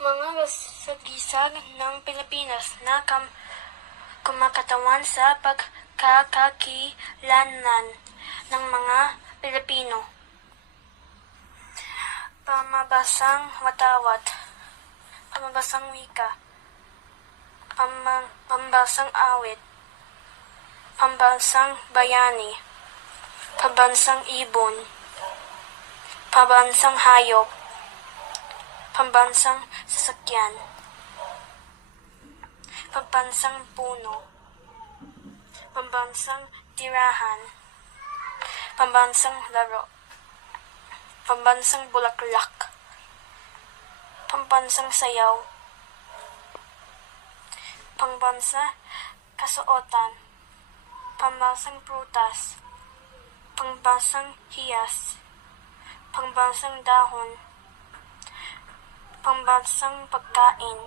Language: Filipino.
Mga sagisag ng Pilipinas na kumakatawan sa pagkakakilanlan ng mga Pilipino. Pamabasang watawat, pamabasang wika, pambansang awit, pambansang bayani, pambansang ibon, pambansang hayop, pambansang sasakyan, pambansang puno, pambansang tirahan, pambansang laro, pambansang bulaklak, pambansang sayaw, pambansa kasuotan, pambansang prutas, pambansang hiyas, pambansang dahon, pambansang pagkain,